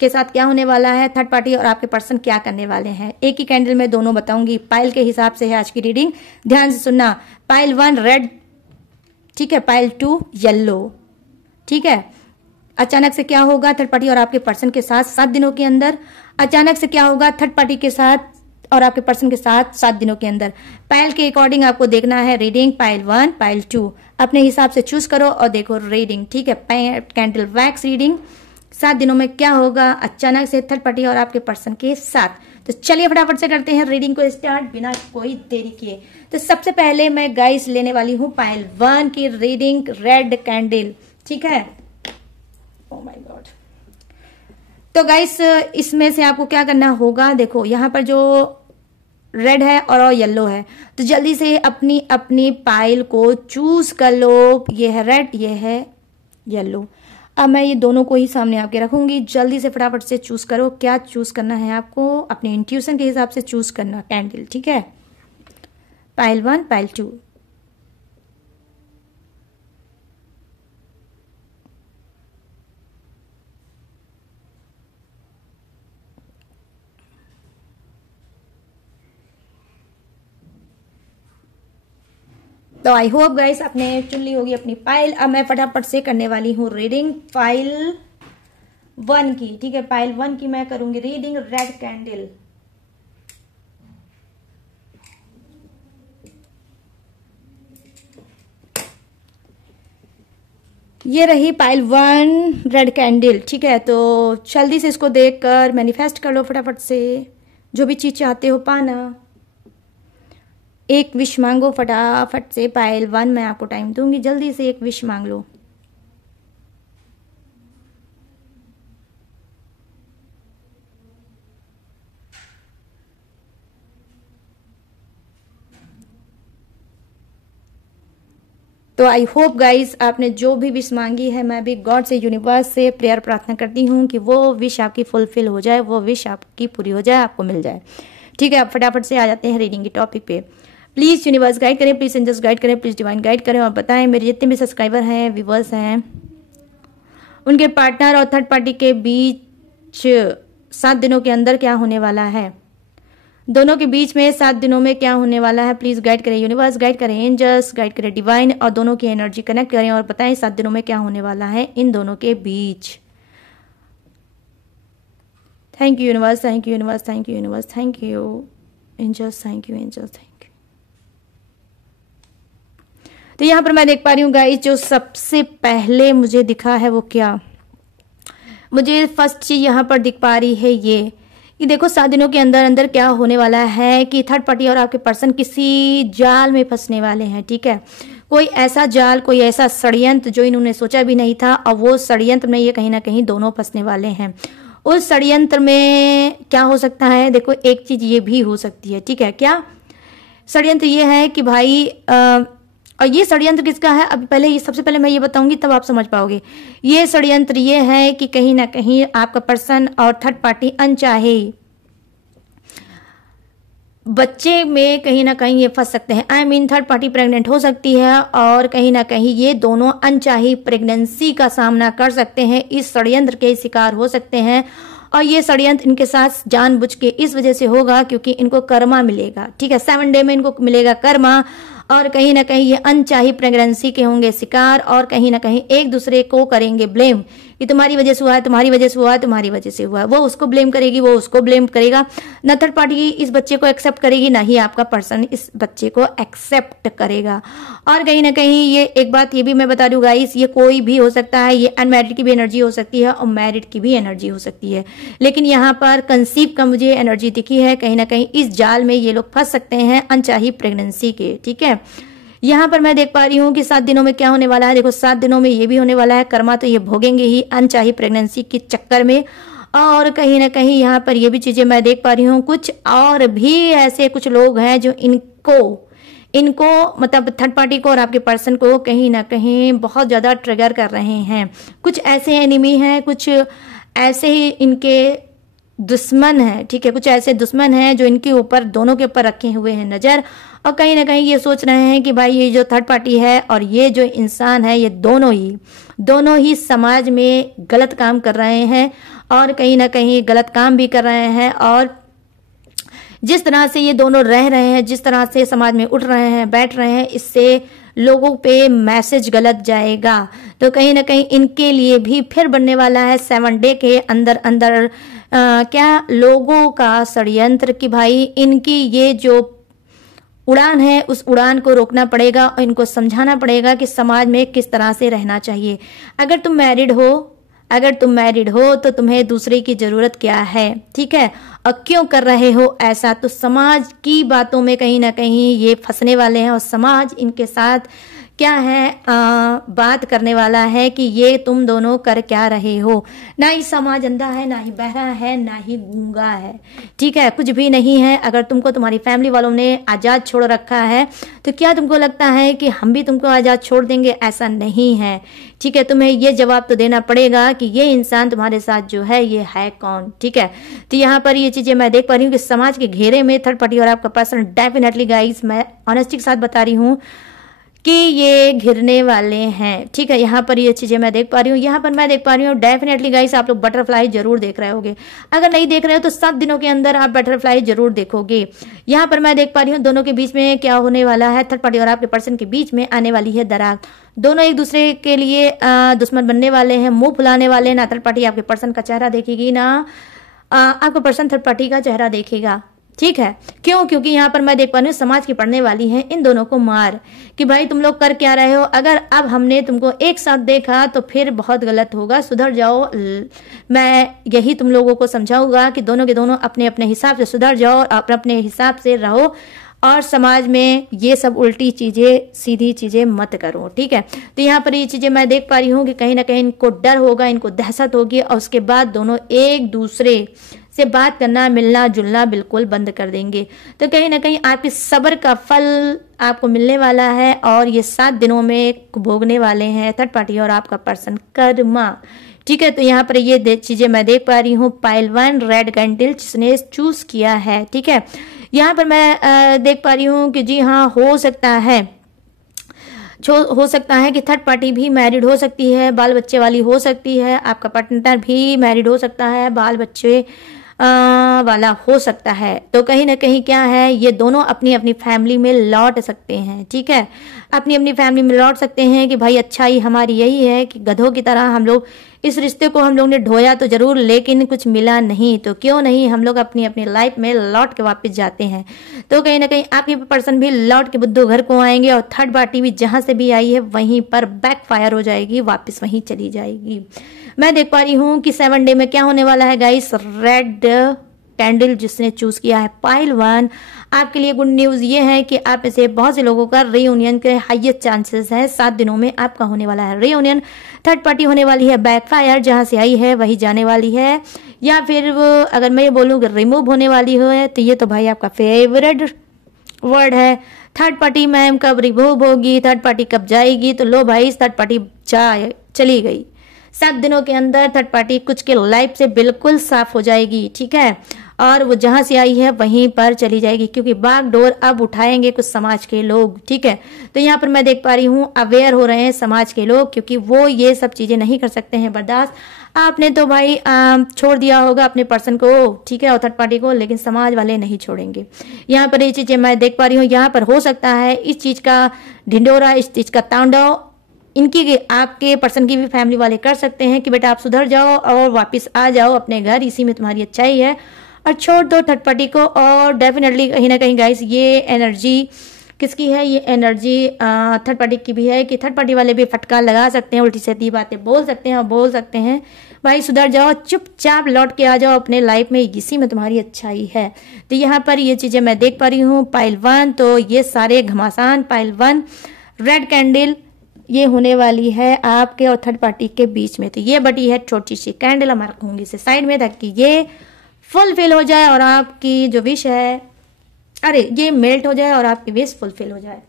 के साथ क्या होने वाला है, थर्ड पार्टी और आपके पर्सन क्या करने वाले हैं। एक ही कैंडल में दोनों बताऊंगी, पाइल के हिसाब से है आज की रीडिंग, ध्यान से सुनना। पाइल 1 रेड, ठीक है, पाइल 2 येलो, ठीक है। अचानक से क्या होगा थर्ड पार्टी और आपके पर्सन के साथ 7 दिनों के अंदर, अचानक से क्या होगा थर्ड पार्टी के साथ और आपके पर्सन के साथ 7 दिनों के अंदर। पाइल के अकॉर्डिंग आपको देखना है रीडिंग, पाइल 1, पाइल 2 अपने हिसाब से चूज करो और देखो रीडिंग, ठीक है। कैंडल वैक्स रीडिंग, 7 दिनों में क्या होगा अचानक से थर्ड पार्टी और आपके पर्सन के साथ। तो चलिए फटाफट से करते हैं रीडिंग को स्टार्ट बिना कोई देरी किए। तो सबसे पहले मैं गाइस लेने वाली हूं पाइल 1 की रीडिंग, रेड कैंडल, ठीक है। Oh my God. तो गाइस इसमें से आपको क्या करना होगा, देखो यहाँ पर जो रेड है और येलो है, तो जल्दी से अपनी अपनी पाइल को चूज कर लो। ये है रेड, ये है येलो। अब मैं ये दोनों को ही सामने आके रखूंगी, जल्दी से फटाफट से चूज करो क्या चूज करना है आपको, अपने इंट्यूशन के हिसाब से चूज करना कैंडल, ठीक है। पाइल 1, पाइल 2, तो आई होप गाइस आपने चुन ली होगी अपनी पाइल। अब मैं फटाफट से करने वाली हूँ रीडिंग पाइल 1 की, ठीक है। पाइल 1 की मैं करूंगी रीडिंग, रेड कैंडल। ये रही पाइल 1 रेड कैंडल, ठीक है। तो जल्दी से इसको देखकर मैनिफेस्ट कर लो फटाफट से, जो भी चीज चाहते हो पाना। एक विश मांगो फटाफट से, पाइल 1 मैं आपको टाइम दूंगी, जल्दी से एक विश मांग लो। तो आई होप गाइस आपने जो भी विश मांगी है, मैं भी गॉड से, यूनिवर्स से प्रेयर प्रार्थना करती हूँ कि वो विश आपकी फुलफिल हो जाए, वो विश आपकी पूरी हो जाए, आपको मिल जाए, ठीक है। अब फटाफट से आ जाते हैं रीडिंग के टॉपिक पे। प्लीज यूनिवर्स गाइड करें, प्लीज एंजल्स गाइड करें, प्लीज डिवाइन गाइड करें और बताएं मेरे जितने भी सब्सक्राइबर हैं, व्यूवर्स हैं, उनके पार्टनर और थर्ड पार्टी के बीच 7 दिनों के अंदर क्या होने वाला है, दोनों के बीच में 7 दिनों में क्या होने वाला है। प्लीज गाइड करें यूनिवर्स, गाइड करें एंजल्स, गाइड करें डिवाइन और दोनों की एनर्जी कनेक्ट करें और बताएं 7 दिनों में क्या होने वाला है इन दोनों के बीच। Thank you universe, thank you universe, thank you universe, thank you angels, thank you angels, thank you. तो यहां पर मैं देख पा रही हूँ गाइस, जो सबसे पहले मुझे दिखा है वो क्या, मुझे फर्स्ट चीज यहां पर दिख पा रही है ये कि देखो 7 दिनों के अंदर अंदर क्या होने वाला है कि थर्ड पार्टी और आपके पर्सन किसी जाल में फंसने वाले हैं, ठीक है। कोई ऐसा जाल, कोई ऐसा षड्यंत्र जो इन्होंने सोचा भी नहीं था, और वो षड्यंत्र में ये कहीं ना कहीं दोनों फंसने वाले हैं। उस षड्यंत्र में क्या हो सकता है, देखो एक चीज ये भी हो सकती है, ठीक है। क्या षड्यंत्र ये है कि भाई और ये षड्यंत्र किसका है, अब पहले ये सबसे पहले मैं ये बताऊंगी तब आप समझ पाओगे। ये षड्यंत्र ये है कि कहीं ना कहीं आपका पर्सन और थर्ड पार्टी अनचाहे बच्चे में कहीं ना कहीं ये फंस सकते हैं। I mean third party pregnant हो सकती है और कहीं ना कहीं ये दोनों अनचाही प्रेगनेंसी का सामना कर सकते हैं, इस षड्यंत्र के शिकार हो सकते हैं। और ये षड्यंत्र इनके साथ जानबूझ के इस वजह से होगा क्योंकि इनको कर्मा मिलेगा, ठीक है। 7 डे में इनको मिलेगा कर्मा और कहीं ना कहीं ये अनचाही प्रेगनेंसी के होंगे शिकार और कहीं ना कहीं एक दूसरे को करेंगे ब्लेम कि तुम्हारी वजह से हुआ है, तुम्हारी वजह से हुआ है, तुम्हारी वजह से हुआ है। वो उसको ब्लेम करेगी, वो उसको ब्लेम करेगा। न थर्ड पार्टी इस बच्चे को एक्सेप्ट करेगी, ना ही आपका पर्सन इस बच्चे को एक्सेप्ट करेगा। और कहीं ना कहीं ये एक बात ये भी मैं बता दूं गाइस, ये कोई भी हो सकता है, ये अनमैरिड की भी एनर्जी हो सकती है और मैरिड की भी एनर्जी हो सकती है, लेकिन यहाँ पर कंसीव का मुझे एनर्जी दिखी है। कहीं ना कहीं इस जाल में ये लोग फंस सकते हैं अनचाही प्रेगनेंसी के, ठीक है। यहाँ पर मैं देख पा रही हूँ कि 7 दिनों में क्या होने वाला है, देखो 7 दिनों में ये भी होने वाला है, कर्मा तो ये भोगेंगे ही अनचाही प्रेगनेंसी के चक्कर में। और कहीं ना कहीं यहाँ पर ये भी चीजें मैं देख पा रही हूँ, कुछ और भी ऐसे कुछ लोग हैं जो इनको मतलब थर्ड पार्टी को और आपके पर्सन को कहीं ना कहीं बहुत ज्यादा ट्रिगर कर रहे हैं। कुछ ऐसे एनिमी हैं, कुछ ऐसे ही इनके दुश्मन है, ठीक है, कुछ ऐसे दुश्मन हैं जो इनके ऊपर, दोनों के ऊपर रखे हुए हैं नजर, और कहीं ना कहीं ये सोच रहे हैं कि भाई ये जो थर्ड पार्टी है और ये जो इंसान है, ये दोनों ही समाज में गलत काम कर रहे हैं और कहीं ना कहीं गलत काम भी कर रहे हैं। और जिस तरह से ये दोनों रह रहे हैं, जिस तरह से समाज में उठ रहे हैं, बैठ रहे हैं, इससे लोगों पे मैसेज गलत जाएगा। तो कहीं ना कहीं इनके लिए भी फिर बनने वाला है 7 डे के अंदर अंदर क्या लोगों का षड्यंत्र कि भाई इनकी ये जो उड़ान है उस उड़ान को रोकना पड़ेगा और इनको समझाना पड़ेगा कि समाज में किस तरह से रहना चाहिए। अगर तुम मैरिड हो तो तुम्हें दूसरे की जरूरत क्या है, ठीक है, और क्यों कर रहे हो ऐसा। तो समाज की बातों में कहीं ना कहीं ये फंसने वाले हैं और समाज इनके साथ क्या है बात करने वाला है कि ये तुम दोनों कर क्या रहे हो। ना ही समाज अंधा है, ना ही बहरा है, ना ही गूंगा है, ठीक है, कुछ भी नहीं है। अगर तुमको तुम्हारी फैमिली वालों ने आजाद छोड़ रखा है तो क्या तुमको लगता है कि हम भी तुमको आजाद छोड़ देंगे? ऐसा नहीं है, ठीक है। तुम्हें ये जवाब तो देना पड़ेगा कि ये इंसान तुम्हारे साथ जो है ये है कौन, ठीक है। तो यहाँ पर ये चीजें मैं देख पा रही हूँ कि समाज के घेरे में थर्ड पार्टी और आपका पर्सन डेफिनेटली गाइस, मैं ऑनेस्टी के साथ बता रही हूँ कि ये घिरने वाले हैं, ठीक है। यहाँ पर ये चीजें मैं देख पा रही हूँ। यहाँ पर मैं देख पा रही हूँ डेफिनेटली गाइस आप लोग बटरफ्लाई जरूर देख रहे होगे। अगर नहीं देख रहे हो तो 7 दिनों के अंदर आप बटरफ्लाई जरूर देखोगे। यहाँ पर मैं देख पा रही हूँ दोनों के बीच में क्या होने वाला है, थर्ड पार्टी और आपके पर्सन के बीच में आने वाली है दरार। दोनों एक दूसरे के लिए दुश्मन बनने वाले हैं, मुंह फुलाने वाले हैं। ना थर्ड पार्टी आपके पर्सन का चेहरा देखेगी, ना आपका पर्सन थर्ड पार्टी का चेहरा देखेगा, ठीक है। क्यों? क्योंकि यहाँ पर मैं देख पा रही हूँ समाज की पड़ने वाली है इन दोनों को मार कि भाई तुम लोग कर क्या रहे हो। अगर अब हमने तुमको एक साथ देखा तो फिर बहुत गलत होगा, सुधर जाओ। मैं यही तुम लोगों को समझाऊंगा कि दोनों के दोनों अपने अपने हिसाब से सुधर जाओ और अपने अपने हिसाब से रहो और समाज में ये सब उल्टी चीजें, सीधी चीजें मत करो, ठीक है। तो यहाँ पर ये चीजें मैं देख पा रही हूँ कि कहीं ना कहीं इनको डर होगा, इनको दहशत होगी और उसके बाद दोनों एक दूसरे से बात करना, मिलना जुलना बिल्कुल बंद कर देंगे। तो कहीं ना कहीं आपके सब्र का फल आपको मिलने वाला है और ये 7 दिनों में भोगने वाले हैं थर्ड पार्टी और आपका पर्सन कर्मा, ठीक है। तो यहाँ पर ये चीजें मैं देख पा रही हूँ। पाइल 1 रेड कैंडल जिसने चूज किया है, ठीक है। यहाँ पर मैं देख पा रही हूँ कि जी हाँ हो सकता है कि थर्ड पार्टी भी मैरिड हो सकती है, बाल बच्चे वाली हो सकती है, आपका पार्टनर भी मैरिड हो सकता है, बाल बच्चे वाला हो सकता है। तो कहीं ना कहीं क्या है, ये दोनों अपनी अपनी फैमिली में लौट सकते हैं, ठीक है, अपनी अपनी फैमिली में लौट सकते हैं कि भाई अच्छाई हमारी यही है कि गधों की तरह हम लोग इस रिश्ते को हम लोग ने ढोया तो जरूर, लेकिन कुछ मिला नहीं, तो क्यों नहीं हम लोग अपनी अपनी लाइफ में लौट के वापस जाते हैं। तो कहीं ना कहीं आपके पर्सन भी लौट के बुद्धू घर को आएंगे और थर्ड पार्टी भी जहां से भी आई है वहीं पर बैकफायर हो जाएगी, वापस वहीं चली जाएगी। मैं देख पा रही हूँ कि 7 डे में क्या होने वाला है गाइस। रेड कैंडल जिसने चूज किया है पाइल 1, आपके लिए गुड न्यूज ये है कि आप इसे बहुत से लोगों का रीयूनियन के हाईएस्ट चांसेस है। 7 दिनों में आपका होने वाला है रीयूनियन। थर्ड पार्टी होने वाली है बैकफायर, जहां से आई है वही जाने वाली है, या फिर वो अगर मैं ये बोलूँ कि रिमूव होने वाली है तो ये तो भाई आपका फेवरेट वर्ड है। थर्ड पार्टी मैम कब रिमूव होगी, थर्ड पार्टी कब जाएगी, तो लो भाई थर्ड पार्टी चली गई। 7 दिनों के अंदर थर्ड पार्टी कुछ के लाइफ से बिल्कुल साफ हो जाएगी, ठीक है, और वो जहां से आई है वहीं पर चली जाएगी, क्योंकि बागडोर अब उठाएंगे कुछ समाज के लोग, ठीक है। तो यहाँ पर मैं देख पा रही हूँ अवेयर हो रहे हैं समाज के लोग, क्योंकि वो ये सब चीजें नहीं कर सकते हैं बर्दाश्त। आपने तो भाई छोड़ दिया होगा अपने पर्सन को, ठीक है, और थर्ड पार्टी को, लेकिन समाज वाले नहीं छोड़ेंगे। यहाँ पर ये चीजें मैं देख पा रही हूँ। यहाँ पर हो सकता है इस चीज का ढिंडोरा, इस चीज का तांडव इनकी आपके पर्सन की भी फैमिली वाले कर सकते हैं कि बेटा आप सुधर जाओ और वापस आ जाओ अपने घर, इसी में तुम्हारी अच्छाई है, और छोड़ दो थर्ड पार्टी को। और डेफिनेटली कहीं ना कहीं गाइस ये एनर्जी किसकी है, ये एनर्जी थर्ड पार्टी की भी है कि थर्ड पार्टी वाले भी फटकार लगा सकते हैं, उल्टी सीधी बातें बोल सकते हैं और बोल सकते हैं भाई सुधर जाओ, चुपचाप लौट के आ जाओ अपने लाइफ में, इसी में तुम्हारी अच्छाई है। तो यहाँ पर ये चीजें मैं देख पा रही हूँ। पाइल 1 तो ये सारे घमासान, पाइल 1 रेड कैंडल ये होने वाली है आपके और थर्ड पार्टी के बीच में। तो ये बटी है छोटी सी कैंडल, मैं रखूंगी इसे साइड में ताकि ये फुलफिल हो जाए और आपकी जो विश है, अरे ये मेल्ट हो जाए और आपकी विश फुलफिल हो जाए।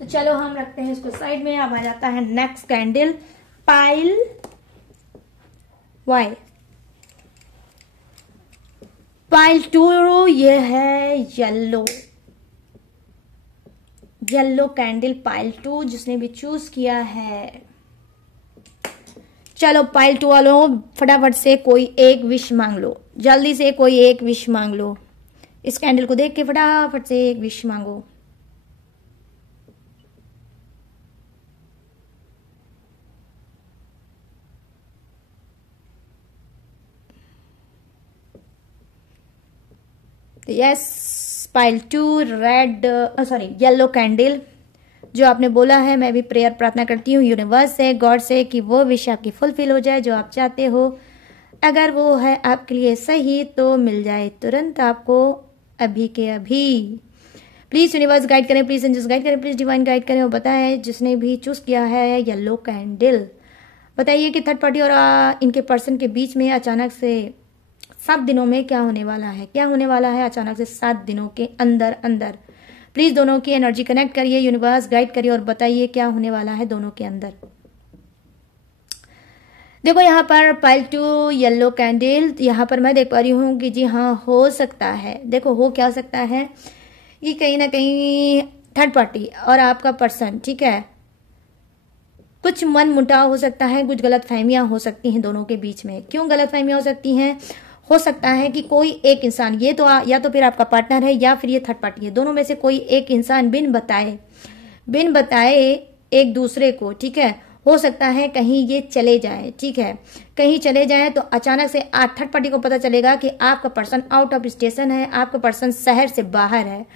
तो चलो हम रखते हैं इसको साइड में। अब आ जाता है next candle pile Y. Pile 2 ये है येलो कैंडल पाइल 2 जिसने भी चूज किया है। चलो पाइल 2 वालों फटाफट से कोई एक विश मांग लो, जल्दी से कोई एक विश मांग लो। इस कैंडल को देख के फटाफट से एक विश मांगो। Yes pile 2 red sorry yellow candle जो आपने बोला है, मैं भी प्रेयर प्रार्थना करती हूँ यूनिवर्स से, गॉड से, कि वो विश आपकी फुलफिल हो जाए जो आप चाहते हो। अगर वो है आपके लिए सही तो मिल जाए तुरंत आपको, अभी के अभी। प्लीज यूनिवर्स गाइड करें, प्लीज एंजल्स गाइड करें, प्लीज डिवाइन गाइड करें और बताएं जिसने भी चूज किया है येलो कैंडल, बताइए कि थर्ड पार्टी और इनके पर्सन के बीच में अचानक से 7 दिनों में क्या होने वाला है, क्या होने वाला है अचानक से 7 दिनों के अंदर अंदर। प्लीज दोनों की एनर्जी कनेक्ट करिए, यूनिवर्स गाइड करिए और बताइए क्या होने वाला है दोनों के अंदर। देखो यहाँ पर पाइल 2 येलो कैंडल, यहाँ पर मैं देख पा रही हूँ कि जी हाँ हो सकता है, देखो हो क्या सकता है कि कहीं ना कहीं थर्ड पार्टी और आपका पर्सन, ठीक है, कुछ मन मुटाव हो सकता है, कुछ गलत फहमियां हो सकती हैं दोनों के बीच में। क्यों गलत फहमियां हो सकती हैं? हो सकता है कि कोई एक इंसान, ये तो या तो फिर आपका पार्टनर है या फिर ये थर्ड पार्टी है, दोनों में से कोई एक इंसान बिन बताए एक दूसरे को, ठीक है, हो सकता है कहीं ये चले जाए, ठीक है, कहीं चले जाए तो अचानक से थर्ड पार्टी को पता चलेगा कि आपका पर्सन आउट ऑफ स्टेशन है, आपका पर्सन शहर से बाहर है,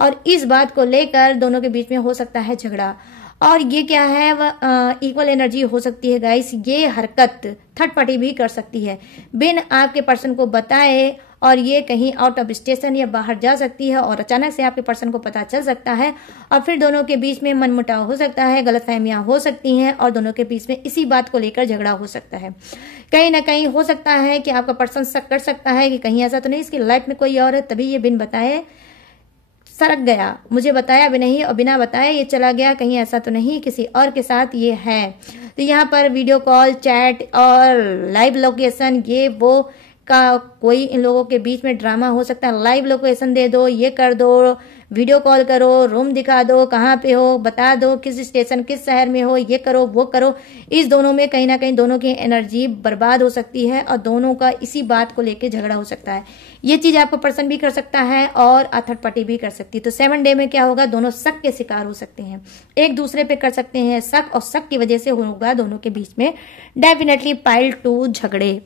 और इस बात को लेकर दोनों के बीच में हो सकता है झगड़ा। और ये क्या है, वह इक्वल एनर्जी हो सकती है गाइस। ये हरकत थर्ड पार्टी भी कर सकती है बिन आपके पर्सन को बताए, और ये कहीं आउट ऑफ स्टेशन या बाहर जा सकती है और अचानक से आपके पर्सन को पता चल सकता है, और फिर दोनों के बीच में मनमुटाव हो सकता है, गलतफहमियां हो सकती हैं, और दोनों के बीच में इसी बात को लेकर झगड़ा हो सकता है। कहीं ना कहीं हो सकता है कि आपका पर्सन शक कर सकता है कि कहीं ऐसा तो नहीं इसकी लाइफ में कोई और है, तभी ये बिन बताए सरक गया, मुझे बताया भी नहीं और बिना बताए ये चला गया, कहीं ऐसा तो नहीं किसी और के साथ ये है। तो यहाँ पर वीडियो कॉल, चैट और लाइव लोकेशन, ये वो का कोई इन लोगों के बीच में ड्रामा हो सकता है। लाइव लोकेशन दे दो, ये कर दो, वीडियो कॉल करो, रूम दिखा दो, कहाँ पे हो बता दो, किस स्टेशन किस शहर में हो, ये करो वो करो। इस दोनों में कहीं ना कहीं दोनों की एनर्जी बर्बाद हो सकती है और दोनों का इसी बात को लेकर झगड़ा हो सकता है। ये चीज आपको पर्सन भी कर सकता है और थर्ड पार्टी भी कर सकती है। तो 7 डे में क्या होगा, दोनों शक के शिकार हो सकते हैं, एक दूसरे पे कर सकते हैं शक, और शक की वजह से होगा दोनों के बीच में डेफिनेटली पाइल 2 झगड़े।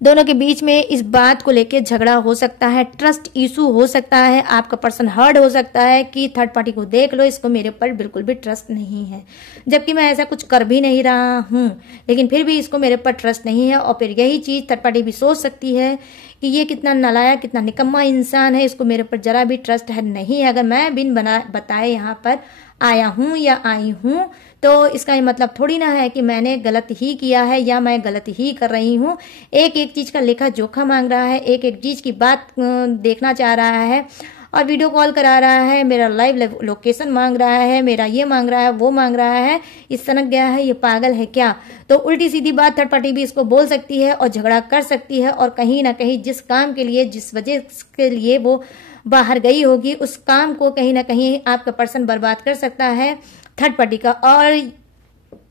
दोनों के बीच में इस बात को लेकर झगड़ा हो सकता है, ट्रस्ट इशू हो सकता है, आपका पर्सन हर्ट हो सकता है कि थर्ड पार्टी को देख लो, इसको मेरे पर बिल्कुल भी ट्रस्ट नहीं है, जबकि मैं ऐसा कुछ कर भी नहीं रहा हूं, लेकिन फिर भी इसको मेरे पर ट्रस्ट नहीं है। और फिर यही चीज थर्ड पार्टी भी सोच सकती है कि ये कितना नालायक, कितना निकम्मा इंसान है, इसको मेरे पर जरा भी ट्रस्ट है नहीं है। अगर मैं बिन बताए यहाँ पर आया हूं या आई हूं तो इसका ये मतलब थोड़ी ना है कि मैंने गलत ही किया है या मैं गलत ही कर रही हूं। एक एक चीज का लेखा जोखा मांग रहा है, एक एक चीज की बात देखना चाह रहा है और वीडियो कॉल करा रहा है, मेरा लाइव लोकेशन मांग रहा है, मेरा ये मांग रहा है, वो मांग रहा है। इस सनक गया है, ये पागल है क्या? तो उल्टी सीधी बात थर्ड पार्टी भी इसको बोल सकती है और झगड़ा कर सकती है, और कहीं ना कहीं जिस काम के लिए, जिस वजह के लिए वो बाहर गई होगी, उस काम को कहीं ना कहीं आपका पर्सन बर्बाद कर सकता है थर्ड पार्टी का, और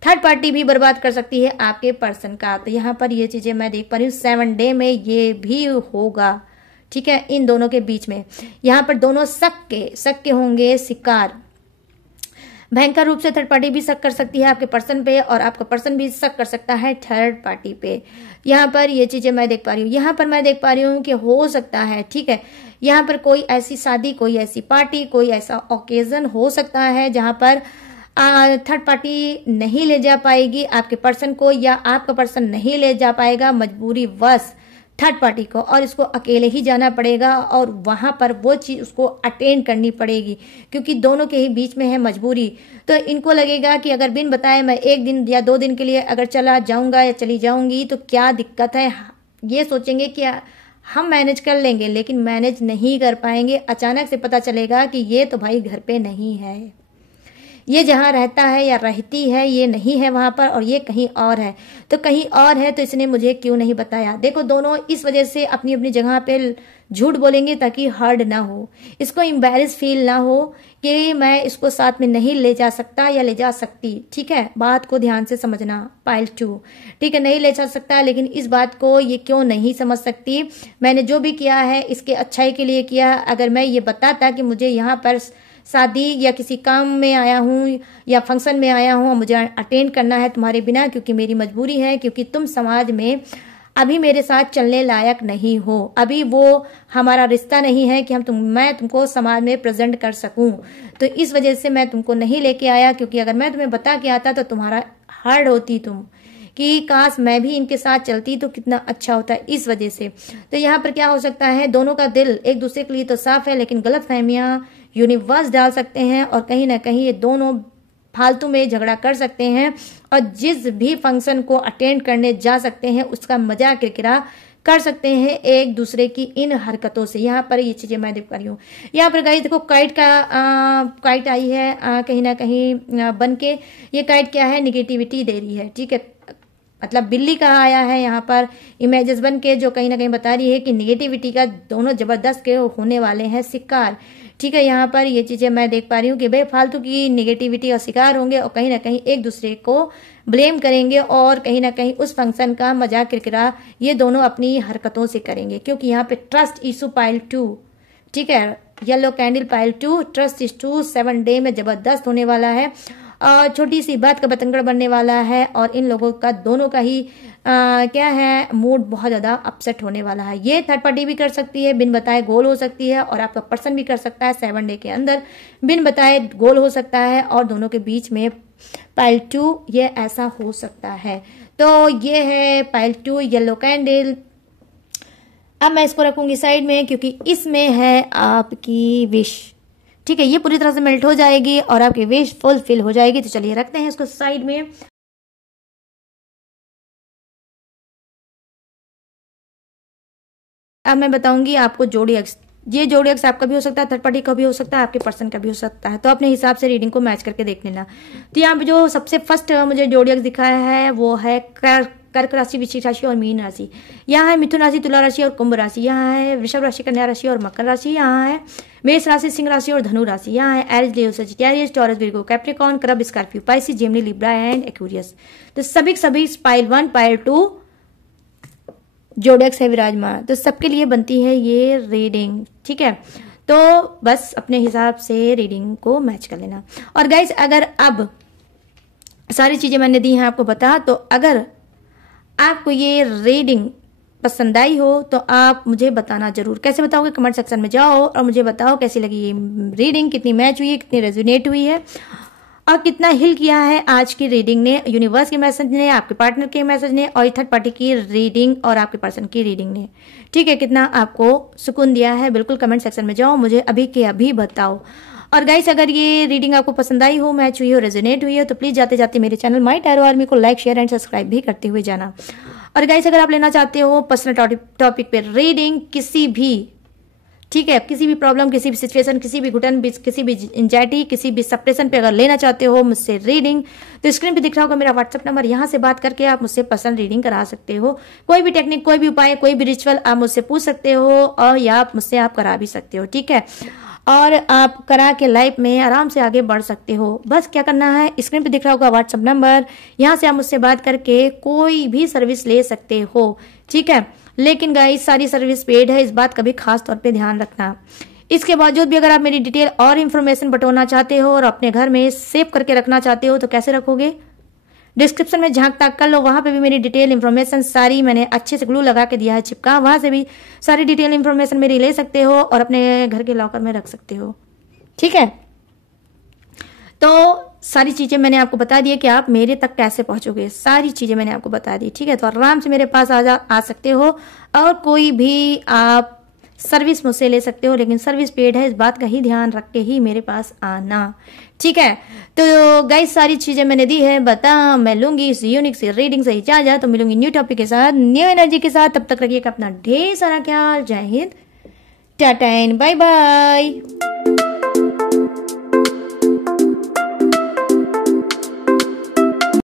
थर्ड पार्टी भी बर्बाद कर सकती है आपके पर्सन का। तो यहाँ पर ये चीजें मैं देख पा रही हूँ 7 डे में ये भी होगा, ठीक है, इन दोनों के बीच में। यहाँ पर दोनों शक के होंगे शिकार। भयंकर रूप से थर्ड पार्टी भी शक कर सकती है आपके पर्सन पे, और आपका पर्सन भी शक कर सकता है थर्ड पार्टी पे। यहाँ पर ये चीजें मैं देख पा रही हूँ। यहाँ पर मैं देख पा रही हूँ कि हो सकता है, ठीक है, यहाँ पर कोई ऐसी शादी, कोई ऐसी पार्टी, कोई ऐसा ओकेजन हो सकता है जहां पर थर्ड पार्टी नहीं ले जा पाएगी आपके पर्सन को, या आपका पर्सन नहीं ले जा पाएगा मजबूरी वश थर्ड पार्टी को, और इसको अकेले ही जाना पड़ेगा और वहां पर वो चीज उसको अटेंड करनी पड़ेगी, क्योंकि दोनों के ही बीच में है मजबूरी। तो इनको लगेगा कि अगर बिन बताए मैं 1 दिन या 2 दिन के लिए अगर चला जाऊंगा या चली जाऊंगी तो क्या दिक्कत है, ये सोचेंगे कि हम मैनेज कर लेंगे, लेकिन मैनेज नहीं कर पाएंगे। अचानक से पता चलेगा कि ये तो भाई घर पे नहीं है, ये जहाँ रहता है या रहती है ये नहीं है वहां पर, और ये कहीं और है। तो कहीं और है तो इसने मुझे क्यों नहीं बताया। देखो दोनों इस वजह से अपनी अपनी जगह पे झूठ बोलेंगे ताकि हर्ड ना हो, इसको एम्बैरेस फील ना हो कि मैं इसको साथ में नहीं ले जा सकता या ले जा सकती। ठीक है, बात को ध्यान से समझना। पाइल 2, ठीक है, नहीं ले जा सकता, लेकिन इस बात को ये क्यों नहीं समझ सकती। मैंने जो भी किया है इसके अच्छाई के लिए किया। अगर मैं ये बताता कि मुझे यहाँ पर शादी या किसी काम में आया हूँ या फंक्शन में आया हूँ, मुझे अटेंड करना है तुम्हारे बिना क्योंकि मेरी मजबूरी है, क्योंकि तुम समाज में अभी मेरे साथ चलने लायक नहीं हो, अभी वो हमारा रिश्ता नहीं है कि मैं तुमको समाज में प्रेजेंट कर सकूं, तो इस वजह से मैं तुमको नहीं लेके आया। क्योंकि अगर मैं तुम्हें बता के आता तो तुम्हारा हर्ट होती तुम कि काश मैं भी इनके साथ चलती तो कितना अच्छा होता है, इस वजह से। तो यहाँ पर क्या हो सकता है, दोनों का दिल एक दूसरे के लिए तो साफ है, लेकिन गलत फहमियां यूनिवर्स डाल सकते हैं और कहीं ना कहीं ये दोनों फालतू में झगड़ा कर सकते हैं और जिस भी फंक्शन को अटेंड करने जा सकते हैं उसका मजाक किरकिरा कर सकते हैं एक दूसरे की इन हरकतों से। यहाँ पर ये चीजें मैं देख पा रही हूँ। यहाँ पर गाइस देखो काइट आई है कहीं ना कहीं बन के। ये काइट क्या है, निगेटिविटी दे रही है। ठीक है, मतलब बिल्ली का आया है यहाँ पर इमेजेस बन के, जो कहीं ना कहीं बता रही है कि निगेटिविटी का दोनों जबरदस्त के होने वाले हैं शिकार। ठीक है, यहाँ पर ये चीजें मैं देख पा रही हूँ कि बेफालतू की निगेटिविटी और शिकार होंगे और कहीं ना कहीं एक दूसरे को ब्लेम करेंगे और कहीं ना कहीं उस फंक्शन का मजाक किरकिरा ये दोनों अपनी हरकतों से करेंगे। क्योंकि यहाँ पे ट्रस्ट इशू पाइल 2, ठीक है, yellow candle pile 2, trust issue 7 day में जबरदस्त होने वाला है और छोटी सी बात का बतंगड़ बनने वाला है और इन लोगों का दोनों का ही क्या है, मूड बहुत ज्यादा अपसेट होने वाला है। ये थर्ड पार्टी भी कर सकती है, बिन बताए गोल हो सकती है, और आपका पर्सन भी कर सकता है 7 डे के अंदर बिन बताए गोल हो सकता है और दोनों के बीच में पाइल 2 ये ऐसा हो सकता है। तो ये है पाइल 2 येलो कैंडल। अब मैं इसको रखूंगी साइड में क्योंकि इसमें है आपकी विश। ठीक है, ये पूरी तरह से मेल्ट हो जाएगी और आपकी विश फुलफिल हो जाएगी। तो चलिए रखते हैं इसको साइड में। अब मैं बताऊंगी आपको जोड़ी एक्स। ये जोड़ी एक्स आपका भी हो सकता है, थर्ड पार्टी का भी हो सकता है, आपके पर्सन का भी हो सकता है। तो अपने हिसाब से रीडिंग को मैच करके देख लेना। तो यहाँ पे जो सबसे फर्स्ट मुझे जोड़ी एक्स दिखाया है वो है कर्क राशि, वृश्चिक राशि और मीन राशि। यहाँ है मिथुन राशि, तुला राशि और कुंभ राशि। यहाँ है वृषभ राशि, कन्या राशि और मकर राशि। यहाँ है मेष राशि, सिंह राशि और धनु राशि। यहाँ है एरिस, लियो, सजिटेरियस, टॉरस, विर्गो, कैप्रिकॉर्न, करब, Scorpio, Pisces, Gemini, Libra and Aquarius. तो सभी पाइल 1 पाइल 2 जोडेक्स है विराजमान। तो सबके लिए बनती है ये रीडिंग। ठीक है, तो बस अपने हिसाब से रीडिंग को मैच कर लेना। और गाइस अगर अब सारी चीजें मैंने दी हैं आपको बता, तो अगर आपको ये रीडिंग पसंद आई हो तो आप मुझे बताना जरूर। कैसे बताओगे, कमेंट सेक्शन में जाओ और मुझे बताओ कैसी लगी ये रीडिंग, कितनी मैच हुई है, कितनी रेजोनेट हुई है और कितना हिल किया है आज की रीडिंग ने, यूनिवर्स के मैसेज ने, आपके पार्टनर के मैसेज ने और थर्ड पार्टी की रीडिंग और आपके पर्सन की रीडिंग ने। ठीक है, कितना आपको सुकून दिया है, बिल्कुल कमेंट सेक्शन में जाओ, मुझे अभी के अभी बताओ। और गाइस अगर ये रीडिंग आपको पसंद आई हो, मैच हुई हो, रेजोनेट हुई हो, तो प्लीज जाते जाते मेरे चैनल माय टैरो आर्मी को लाइक, शेयर एंड सब्सक्राइब भी करते हुए जाना। और गाइस अगर आप लेना चाहते हो पर्सनल टॉपिक पे रीडिंग, किसी भी, ठीक है, किसी भी प्रॉब्लम, किसी भी सिचुएशन, किसी भी घुटन, किसी भी एंजाइटी, किसी भी सप्रेशन पे अगर लेना चाहते हो मुझसे रीडिंग, तो स्क्रीन पे दिख रहा होगा मेरा व्हाट्सएप नंबर, यहाँ से बात करके आप मुझसे पर्सनल रीडिंग करा सकते हो। कोई भी टेक्निक, कोई भी उपाय, कोई भी रिचुअल आप मुझसे पूछ सकते हो और या आप मुझसे आप करा भी सकते हो। ठीक है, और आप करा के लाइफ में आराम से आगे बढ़ सकते हो। बस क्या करना है, स्क्रीन पे दिख रहा होगा व्हाट्सएप नंबर, यहाँ से आप मुझसे बात करके कोई भी सर्विस ले सकते हो। ठीक है, लेकिन गाइस सारी सर्विस पेड है, इस बात का भी खास तौर पे ध्यान रखना। इसके बावजूद भी अगर आप मेरी डिटेल और इन्फॉर्मेशन बटोरना चाहते हो और अपने घर में सेव करके रखना चाहते हो तो कैसे रखोगे, डिस्क्रिप्शन में झांक ताक कर लो, वहां पे भी मेरी डिटेल इन्फॉर्मेशन सारी मैंने अच्छे से ग्लू लगा के दिया है चिपका, वहां से भी सारी डिटेल इन्फॉर्मेशन मेरी ले सकते हो और अपने घर के लॉकर में रख सकते हो। ठीक है, तो सारी चीजें मैंने आपको बता दी है कि आप मेरे तक कैसे पहुंचोगे, सारी चीजें मैंने आपको बता दी। ठीक है, तो आराम से मेरे पास आ सकते हो और कोई भी आप सर्विस मुझसे ले सकते हो, लेकिन सर्विस पेड है, इस बात का ही ध्यान रख के ही मेरे पास आना। ठीक है, तो गाइस सारी चीजें मैंने दी है, बता मैं लूंगी इस यूनिक से रीडिंग से इजाजत, तो मिलूंगी न्यू टॉपिक के साथ, न्यू एनर्जी के साथ। तब तक रखिएगा अपना ढेर सारा ख्याल। जय हिंद, टाटा एंड बाय बाय।